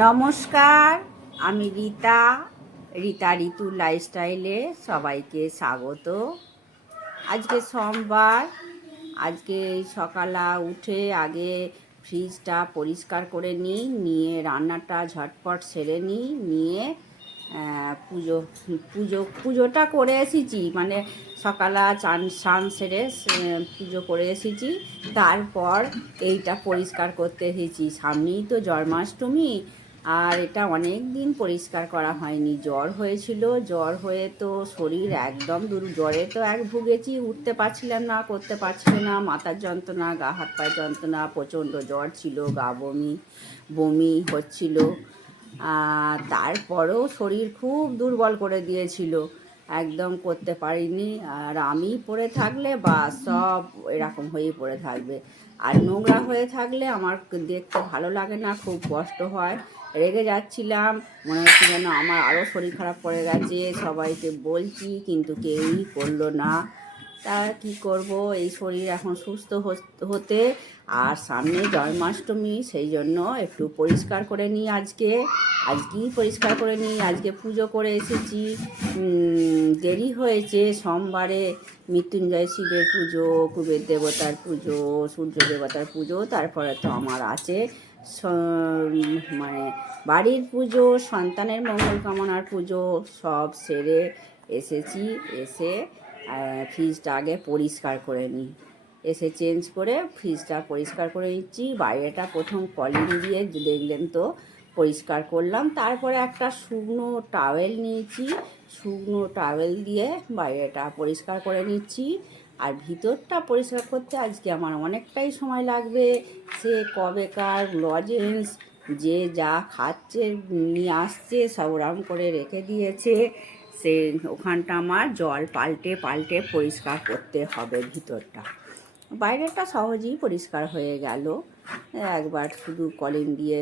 নমস্কার, আমি রীতা। রীতা ঋতু লাইফস্টাইলে সবাইকে স্বাগত। আজকে সোমবার, আজকে সকালা উঠে আগে ফ্রিজটা পরিষ্কার করে নিই, নিয়ে রান্নাটা ঝটপট সেরে নিই, নিয়ে পুজো পুজো, পুজোটা করে এসেছি। মানে সকালা চান, স্নান সেরে পুজো করে এসেছি। তারপর এইটা পরিষ্কার করতে এসেছি। সামনেই তো জন্মাষ্টমী আর এটা অনেক দিন পরিষ্কার করা হয়নি। জ্বর হয়েছিল। জ্বর হয়ে তো শরীর একদম দূর জ্বরে তো এক ভুগেছি, উঠতে পারছিলাম না, করতে পারছিলাম না। মাথার যন্ত্রণা, গা হাত পায়ের যন্ত্রণা, প্রচণ্ড জ্বর ছিল, গা বমি বমি হচ্ছিল। তারপরেও শরীর খুব দুর্বল করে দিয়েছিল। একদম করতে পারিনি। আর আমি পড়ে থাকলে বা সব এরকম হয়েই পড়ে থাকবে। আর নোংরা হয়ে থাকলে আমার দেখতে ভালো লাগে না, খুব কষ্ট হয়। রেগে যাচ্ছিলাম। মনে হচ্ছে যেন আমার আরও শরীর খারাপ পড়ে গেছে, সবাইকে বলছি, কিন্তু কেউই করল না। তা কি করব? এই শরীর এখন সুস্থ হতে আর সামনে জন্মাষ্টমী, সেই জন্য একটু পরিষ্কার করে নিই আজকে। আজকেই পরিষ্কার করে নিই। আজকে পুজো করে এসেছি। দেরি হয়েছে। সোমবারে মৃত্যুঞ্জয় শিবের পুজো, কুবের দেবতার পুজো, সূর্য দেবতার পুজো, তারপরে তো আমার আছে। মানে বাড়ির পুজো, সন্তানের মঙ্গল কামনার পুজো, সব সেরে এসেছি, এসে ফ্রিজটা আগে পরিষ্কার করে নিই। এসে চেঞ্জ করে ফ্রিজটা পরিষ্কার করে নিচ্ছি, বাইরেটা প্রথম কলিং দিয়ে দেখলেন তো, পরিষ্কার করলাম। তারপরে একটা শুকনো টাওয়েল নিয়েছি, শুকনো টাওয়েল দিয়ে বাইরেটা পরিষ্কার করে নিচ্ছি। আর ভিতরটা পরিষ্কার করতে আজকে আমার অনেকটাই সময় লাগবে। সে কবেকার লজেন্স যে যা খাচ্ছে, নিয়ে আসছে, সব ওরম করে রেখে দিয়েছে। সে ওখানটা আমার জল পাল্টে পাল্টে পরিষ্কার করতে হবে ভিতরটা। বাইরেটা সহজেই পরিষ্কার হয়ে গেল। একবার শুধু কলিং দিয়ে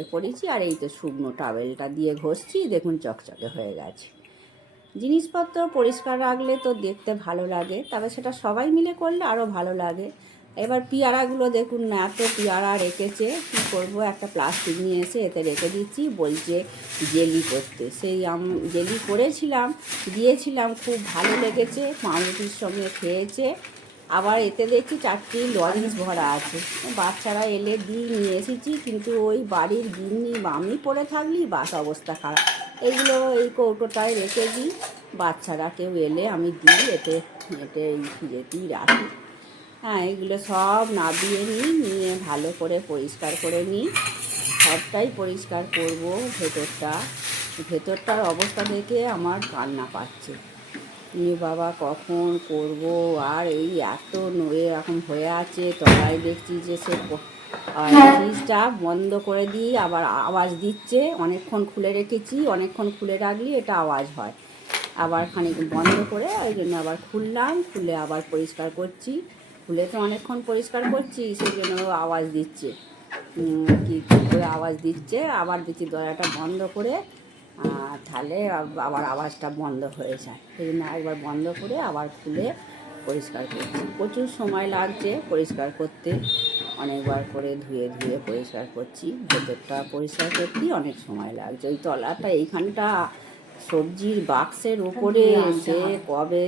এ করেছি আর এই তো শুকনো টাওয়েলটা দিয়ে ঘষছি, দেখুন চকচকে হয়ে গেছে। জিনিসপত্র পরিষ্কার রাখলে তো দেখতে ভালো লাগে, তবে সেটা সবাই মিলে করলে আরও ভালো লাগে। এবার পেয়ারাগুলো দেখুন না, এত পেয়ারা রেখেছে, কী করব? একটা প্লাস্টিক নিয়ে এসে এতে রেখে দিচ্ছি, বলছে জেলি করতে। সেই আম, জেলি করেছিলাম, দিয়েছিলাম, খুব ভালো লেগেছে পাউরুটির সঙ্গে খেয়েছে। আবার এতে দেখছি চারটি লজেন্স ভরা আছে। বাচ্চারা এলে দিই নিয়ে এসেছি, কিন্তু ওই বাড়ির গিন্নি বা আমি পড়ে থাকলি, বাস অবস্থা খারাপ। এগুলো এই কৌটোটায় রেখে দিই। বাচ্চারা কেউ এলে আমি দিই, এতে এতে এই ফ্রিজেতেই রাখি। হ্যাঁ এগুলো সব নাবিয়ে নিই, নিয়ে ভালো করে পরিষ্কার করে নিই। সবটাই পরিষ্কার করব ভেতরটা। ভেতরটার অবস্থা দেখে আমার কান্না পাচ্ছে। নিয়ে বাবা, কখন করব? আর এই এত ন- এরকম হয়ে আছে, তলায় দেখছি যে সে আর ফ্রিজটা বন্ধ করে দিই আবার আওয়াজ দিচ্ছে। অনেকক্ষণ খুলে রেখেছি অনেকক্ষণ খুলে রাখলে এটা আওয়াজ হয়। আবার খানিক বন্ধ করে ওই জন্য আবার খুললাম খুলে আবার পরিষ্কার করছি। খুলে তো অনেকক্ষণ পরিষ্কার করছি সেই জন্য আওয়াজ দিচ্ছে। কি করে আওয়াজ দিচ্ছে? আবার দেখছি দরজাটা বন্ধ করে তাহলে আবার আওয়াজটা বন্ধ হয়ে যায়। সেই জন্য একবার বন্ধ করে আবার খুলে পরিষ্কার করছি। প্রচুর সময় লাগছে পরিষ্কার করতে। অনেকবার করে ধুয়ে ধুয়ে পরিষ্কার করছি। ভেতরটা পরিষ্কার করতেই অনেক সময় লাগছে। ওই তলাটা এইখানটা সবজির বাক্সের উপরে সে কবে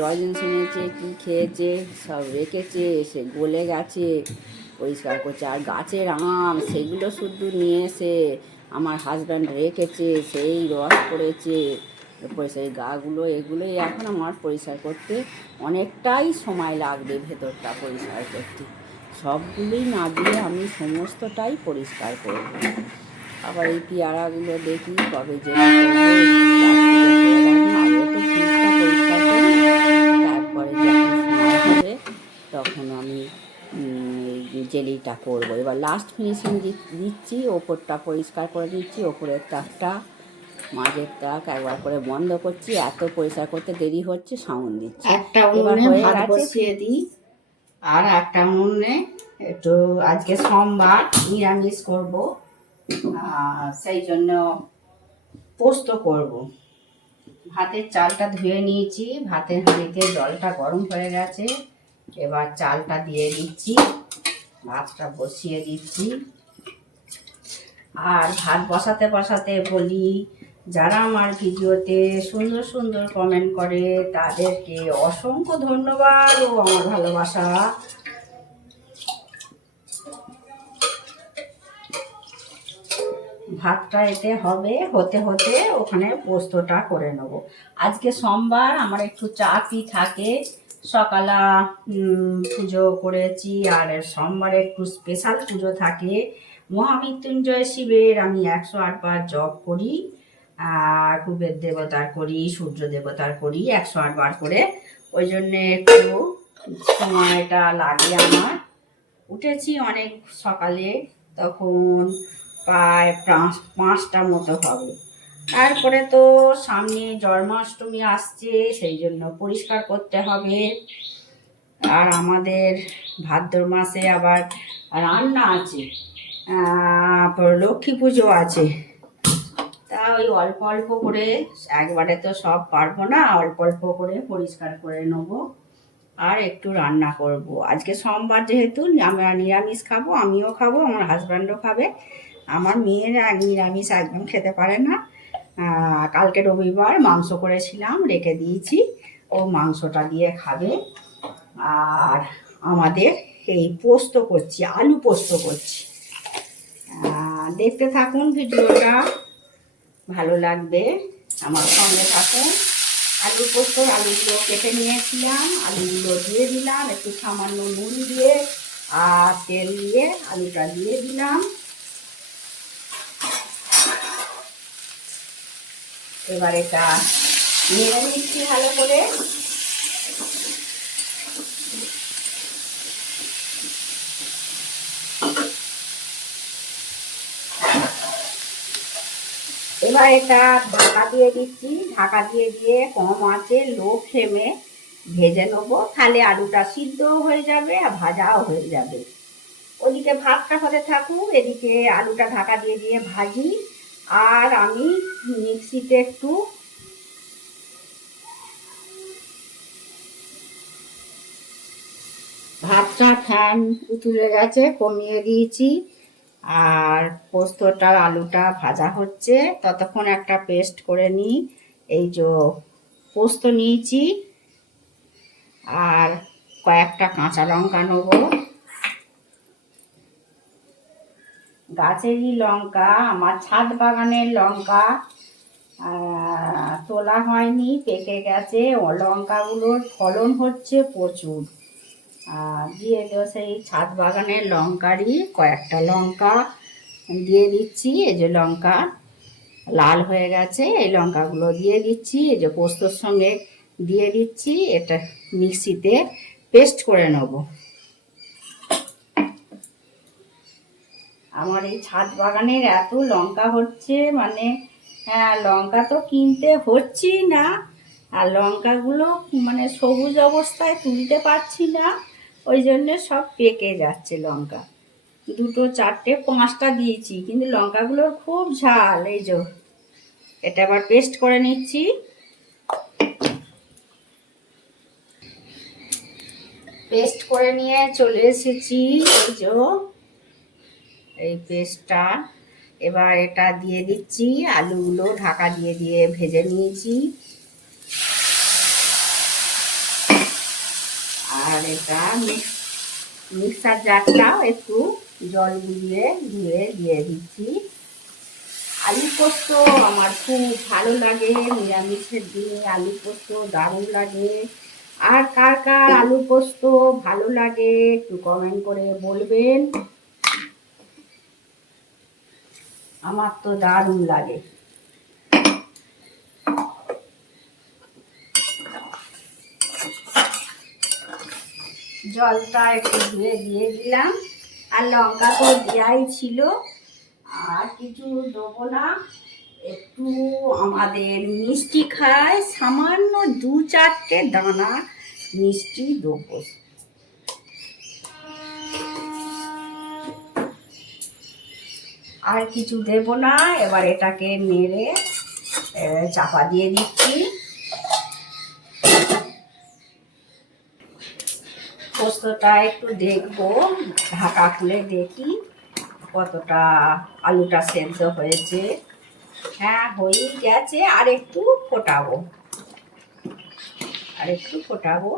লজেন্স এনেছে কী খেয়েছে সব রেখেছে সে গলে গেছে পরিষ্কার করছে। আর গাছের আম সেগুলো শুধু নিয়ে এসে আমার হাজব্যান্ড রেখেছে সেই রস করেছে এরপরে সেই গাগুলো এগুলোই এখন আমার পরিষ্কার করতে অনেকটাই সময় লাগবে ভেতরটা পরিষ্কার করতে। সবগুলোই না দিয়ে আমি সমস্তটাই পরিষ্কার করব আবার এই পেয়ারাগুলো দেখি কবে যে তারপরে যখন সময় হবে তখন আমি জেলিটা করব। এবার লাস্ট ফিনিশিং দিচ্ছি ওপরটা পরিষ্কার করে দিচ্ছি ওপরের তাকটা মাঝের তাক একবার করে বন্ধ করছি এত পরিষ্কার করতে দেরি হচ্ছে সাউন্ড দিচ্ছি। একটা এবার হয়ে গেছে। আর একটা উনুনে একটু আজকে সোমবার, নিরামিষ করব। সেই জন্য পোস্ত করব। ভাতের চালটা ধুয়ে নিয়েছি, ভাতের হাঁড়িতে জলটা গরম হয়ে গেছে। এবার চালটা দিয়ে দিচ্ছি, ভাতটা বসিয়ে দিচ্ছি। আর ভাত বসাতে বসাতে বলি যারা আমার ভিডিওতে সুন্দর সুন্দর কমেন্ট করে, তাদেরকে অসংখ্য ধন্যবাদ ও আমার ভালোবাসা। ভাতটা এতে হবে, হতে হতে ওখানে পোস্তটা করে নেব। আজকে সোমবার আমার একটু চাপই থাকে, সকালা পুজো করেছি, আর সোমবারে একটু স্পেশাল পুজো থাকে। মহামৃত্যুঞ্জয় শিবের আমি একশো আটবার জপ করি। কুবের দেবতার করি, সূর্য দেবতার করি, একশো আটবার করে। ওই জন্যে একটু সময়টা লাগে আমার। উঠেছি অনেক সকালে, তখন প্রায় পাঁচ- পাঁচটা মতো হবে। তারপরে তো সামনে জন্মাষ্টমী আসছে, সেই জন্য পরিষ্কার করতে হবে। আর আমাদের ভাদ্র মাসে আবার রান্না আছে লক্ষ্মী পুজো আছে। ওই অল্প অল্প করে একবারে তো সব পারব না, অল্প অল্প করে পরিষ্কার করে নেব আর একটু রান্না করব। আজকে সোমবার যেহেতু আমরা নিরামিষ খাব, আমিও খাব, আমার হাজব্যান্ডও খাবে। আমার মেয়েরা নিরামিষ একদম খেতে পারে না। কালকে রবিবার মাংস করেছিলাম, রেখে দিয়েছি। ও মাংসটা দিয়ে খাবে। আর আমাদের এই পোস্ত করছি, আলু পোস্ত করছি। দেখতে থাকুন ভিডিওটা। ভালো লাগবে। আমার সঙ্গে থাকুন। আলু পোস্ত, আলুগুলো কেটে নিয়েছিলাম, আলুগুলো দিয়ে দিলাম, একটু সামান্য নুন দিয়ে আর তেল দিয়ে আলুটা দিয়ে দিলাম। এবার এটা নিয়ে নিচ্ছি ভালো করে? এবার এটা ঢাকা দিয়ে দিচ্ছি। ঢাকা দিয়ে দিয়ে কম আছে, লো ফ্লেমে ভেজে নেব। তাহলে আলুটা সিদ্ধ হয়ে যাবে আর ভাজাও হয়ে যাবে। ওদিকে ভাতটা হতে থাকুক, এদিকে আলুটা ঢাকা দিয়ে দিয়ে ভাজি। আর আমি মিক্সিতে একটু ভাতটা ফ্যান উতুলে গেছে, কমিয়ে দিয়েছি। আর পোস্তটা, আলুটা ভাজা হচ্ছে। ততক্ষণ একটা পেস্ট করে নিই। এই যে পোস্ত নিয়েছি। আর কয়েকটা কাঁচা লঙ্কা নেব। গাছেরই লঙ্কা, আমার ছাদ বাগানের লঙ্কা তোলা হয়নি, পেকে গেছে। লঙ্কাগুলোর ফলন হচ্ছে প্রচুর। দিয়ে দেবো সেই ছাদ বাগানের লঙ্কারই কয়েকটা লঙ্কা দিয়ে দিচ্ছি। এই যে লঙ্কা লাল হয়ে গেছে, এই লঙ্কাগুলো দিয়ে দিচ্ছি। এই যে পোস্তর সঙ্গে দিয়ে দিচ্ছি, এটা মিক্সিতে পেস্ট করে নেব। আমার এই ছাদ বাগানের এত লঙ্কা হচ্ছে মানে হ্যাঁ লঙ্কা তো কিনতে হচ্ছেই না, আর লঙ্কাগুলো মানে সবুজ অবস্থায় তুলতে পারছি না। ওই জন্য সব পেকে যাচ্ছে লঙ্কা। দুটো, চারটে, পাঁচটা দিয়েছি, কিন্তু লঙ্কাগুলোর খুব ঝাল, এই যে। এটা আবার পেস্ট করে নিচ্ছি। পেস্ট করে নিয়ে চলে এসেছি, এই যে। এই পেস্টটা এবার এটা দিয়ে দিচ্ছি, আলুগুলো ঢাকা দিয়ে দিয়ে ভেজে নিয়েছি আর এটা মিক্স মিক্সার জারটাও একটু জল গুলিয়ে ধুয়ে দিয়ে দিচ্ছি। আলু পোস্ত আমার খুব ভালো লাগে, নিরামিষের দিনে আলু পোস্ত দারুণ লাগে। আর কার কার আলু পোস্ত ভালো লাগে একটু কমেন্ট করে বলবেন। আমার তো দারুণ লাগে। জলটা একটু ধুয়ে দিয়ে দিলাম। আর লঙ্কা তো দেওয়াই ছিল। আর কিছু দেবো না। একটু আমাদের মিষ্টি খায়। সামান্য দু চারটে দানা মিষ্টি দেবো। আর কিছু দেব না। এবার এটাকে এ, চাপা দিয়ে দিচ্ছি। পোস্তটা একটু দেখব, ঢাকা খুলে দেখি কতটা আলুটা সেদ্ধ হয়েছে। হ্যাঁ হয়েই গেছে, আর একটু ফোটাবো। আর একটু ফোটাবো।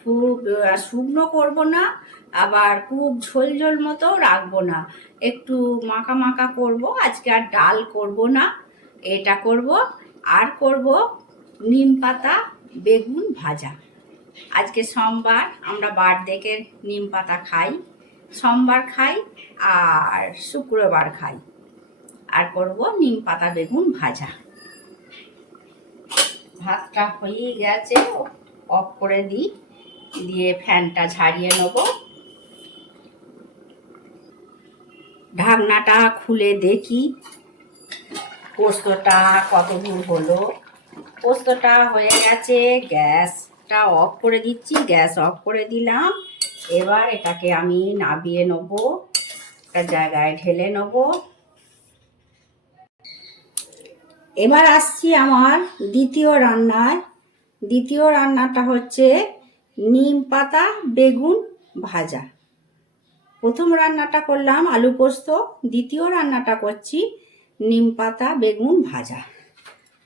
খুব শুকনো করব না, আবার খুব ঝোল ঝোল মতো রাখব না। একটু মাখা মাখা করব, আজকে আর ডাল করব না, এটা করব, আর করব নিম পাতা বেগুন ভাজা। আজকে সোমবার আমরা বার দেখে নিম পাতা খাই, সোমবার খাই আর শুক্রবার খাই। আর করব নিম পাতা বেগুন ভাজা। ভাতটা হয়েই গেছে, অফ করে দিই, দিয়ে ফ্যানটা ঝাড়িয়ে নেব। ঢাকনাটা খুলে দেখি, পোস্তটা কত দূর হলো। পোস্তটা হয়ে গেছে, গ্যাসটা অফ করে দিচ্ছি, গ্যাস অফ করে দিলাম। এবার এটাকে আমি নাবিয়ে নেব, একটা জায়গায় ঢেলে নেব। এবার আসছি আমার দ্বিতীয় রান্নায়। দ্বিতীয় রান্নাটা হচ্ছে নিম পাতা, বেগুন ভাজা। প্রথম রান্নাটা করলাম আলু পোস্ত, দ্বিতীয় রান্নাটা করছি নিম পাতা, বেগুন ভাজা।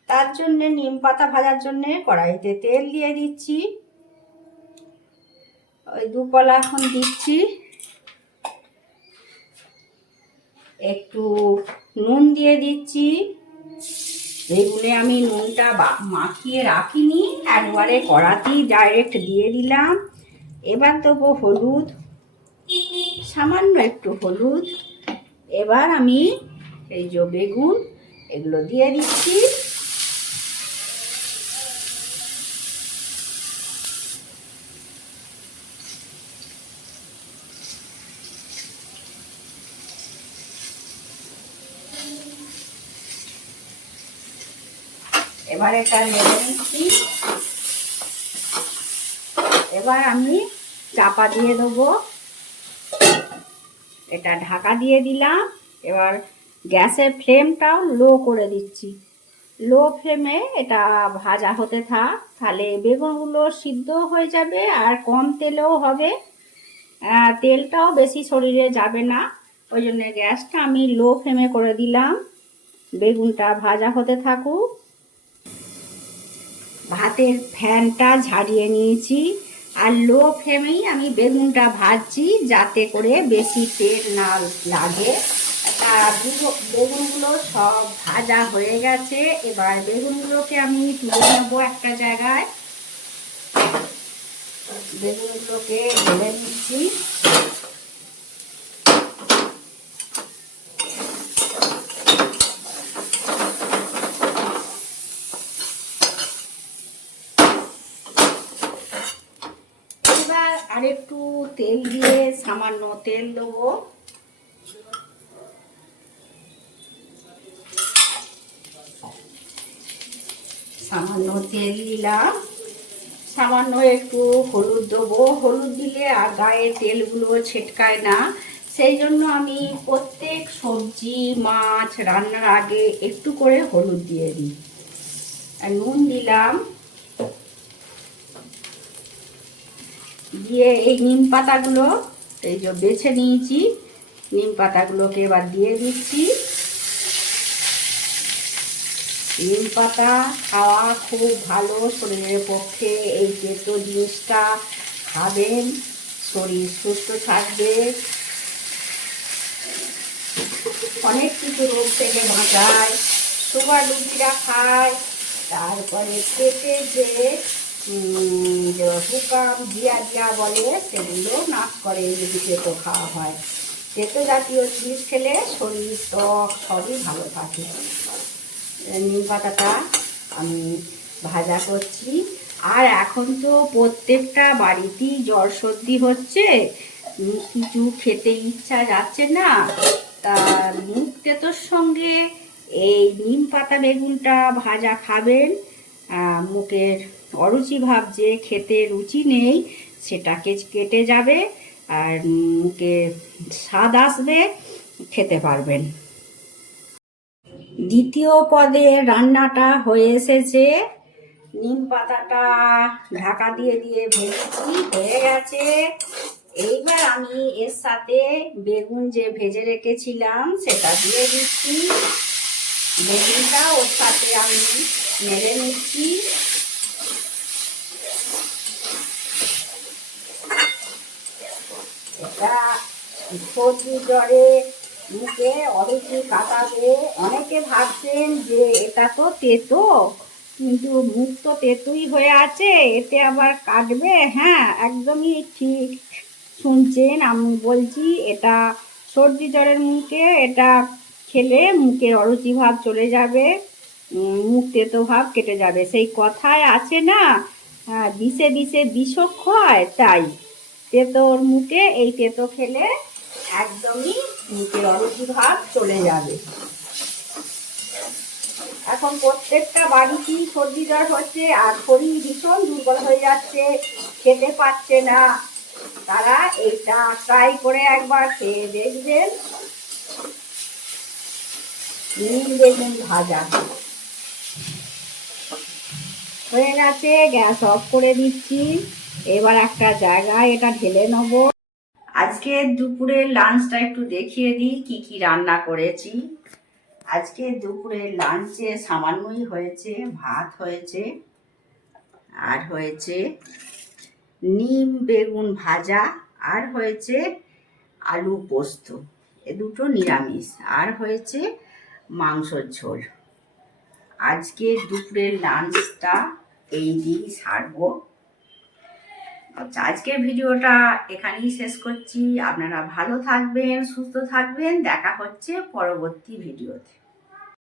তার জন্যে নিম পাতা ভাজার জন্যে কড়াইতে তেল দিয়ে দিচ্ছি। ওই দুপলা এখন দিচ্ছি। একটু নুন দিয়ে দিচ্ছি। বেগুনে আমি নুনটা মাখিয়ে রাখিনি, একবারে কড়াতেই ডাইরেক্ট দিয়ে দিলাম। এবার দেবো হলুদ, সামান্য একটু হলুদ। এবার আমি এই যে বেগুন, এগুলো দিয়ে দিচ্ছি। এবার এটা নেড়ে নিচ্ছি। এবার আমি চাপা দিয়ে দেবো। এটা ঢাকা দিয়ে দিলাম। এবার গ্যাসের ফ্লেমটাও লো করে দিচ্ছি। লো ফ্লেমে এটা ভাজা হতে থাক। তাহলে বেগুনগুলো সিদ্ধ হয়ে যাবে আর কম তেলেও হবে। তেলটাও বেশি শরীরে যাবে না। ওই জন্য গ্যাসটা আমি লো ফ্লেমে করে দিলাম। বেগুনটা ভাজা হতে থাকুক। ভাতের ফ্যানটা ঝাড়িয়ে নিয়েছি। আর লো ফ্লেমেই আমি বেগুনটা ভাজছি যাতে করে বেশি তেল না লাগে। তা বেগুনগুলো সব ভাজা হয়ে গেছে। এবার বেগুনগুলোকে আমি তুলে নেব একটা জায়গায়। বেগুনগুলোকে ঢেলে দিচ্ছি। এবার আরেকটু তেল দিয়ে সামান্য তেল দেবো। সামান্য তেল দিলাম। সামান্য একটু হলুদ দেবো। হলুদ দিলে আর গায়ে তেলগুলো ছেটকায় না। সেই জন্য আমি প্রত্যেক সবজি, মাছ রান্নার আগে একটু করে হলুদ দিয়ে দিই। আর নুন দিলাম। দিয়ে এই নিম পাতাগুলো, এই যে বেছে নিয়েছি, নিম পাতাগুলোকে এবার দিয়ে দিচ্ছি। নিম পাতা খাওয়া খুব ভালো, শরীরের পক্ষে এই তেতো জিনিসটা খাবেন, শরীর সুস্থ থাকবে। অনেক কিছু রোগ থেকে বাঁচায়, সুগার রুগীরা খায়, তারপরে পেটে যে হুকাম জিয়া জিয়া বলে, সেগুলো নাশ করে যদি তেতো খাওয়া হয়। তেতো জাতীয় জিনিস খেলে শরীর ত্বক সবই ভালো থাকে। নিম পাতাটা আমি ভাজা করছি। আর এখন তো প্রত্যেকটা বাড়িতেই জ্বর সর্দি হচ্ছে। কিছু খেতে ইচ্ছা যাচ্ছে না। তা মুখ তেতোর সঙ্গে এই নিম পাতা বেগুনটা ভাজা খাবেন। মুখের অরুচি ভাব যে খেতে রুচি নেই, সেটাকে কেটে যাবে আর মুখে স্বাদ আসবে, খেতে পারবেন। দ্বিতীয় পদে রান্নাটা হয়ে এসেছে। নিম পাতাটা ঢাকা দিয়ে দিয়ে ভেজেছি, হয়ে গেছে। এইবার আমি এর সাথে বেগুন যে ভেজে রেখেছিলাম, সেটা দিয়ে দিচ্ছি। বেগুনটা ওর সাথে আমি নেড়ে নিচ্ছি। এটা সর্দি জ্বরে মুখে অরুচি কাটাবে অনেকে ভাবছেন যে এটা তো তেতো, কিন্তু মুখ তো তেতুই হয়ে আছে, এতে আবার কাটবে? হ্যাঁ একদমই ঠিক শুনছেন। আমি বলছি, এটা সর্দি জ্বরের মুখে, এটা খেলে মুখের অরুচি ভাব চলে যাবে মুখ তেতো ভাব কেটে যাবে। সেই কথায় আছে না বিষে বিষে বিষক্ষ হয় তাই। তেতোর মুখে, এই তেতো খেলে একদমই মুখের অরুচি ভাব চলে যাবে। এখন প্রত্যেকটা বাড়িতেই সর্দি জ্বর হচ্ছে, আর শরীর ভীষণ দুর্বল হয়ে যাচ্ছে, খেতে পাচ্ছে না। তারা এটা ট্রাই করে একবার খেয়ে দেখবেন। নীল বেগুন ভাজা। হয়ে গেছে, গ্যাস অফ করে দিচ্ছি। এবার একটা জায়গায় এটা ঢেলে নেব। আজকে দুপুরের লাঞ্চটা একটু দেখিয়ে দিই, কি কি রান্না করেছি। আজকে দুপুরের লাঞ্চে সামান্যই হয়েছে, ভাত হয়েছে, আর হয়েছে নিম বেগুন ভাজা, আর হয়েছে আলু পোস্ত। এ দুটো নিরামিষ, আর হয়েছে মাংসর ঝোল। আজকে দুপুরের লাঞ্চটা এই দিয়েই সারবো। আচ্ছা আজকের ভিডিওটা এখানেই শেষ করছি। আপনারা ভালো থাকবেন, সুস্থ থাকবেন। দেখা হচ্ছে পরবর্তী ভিডিওতে।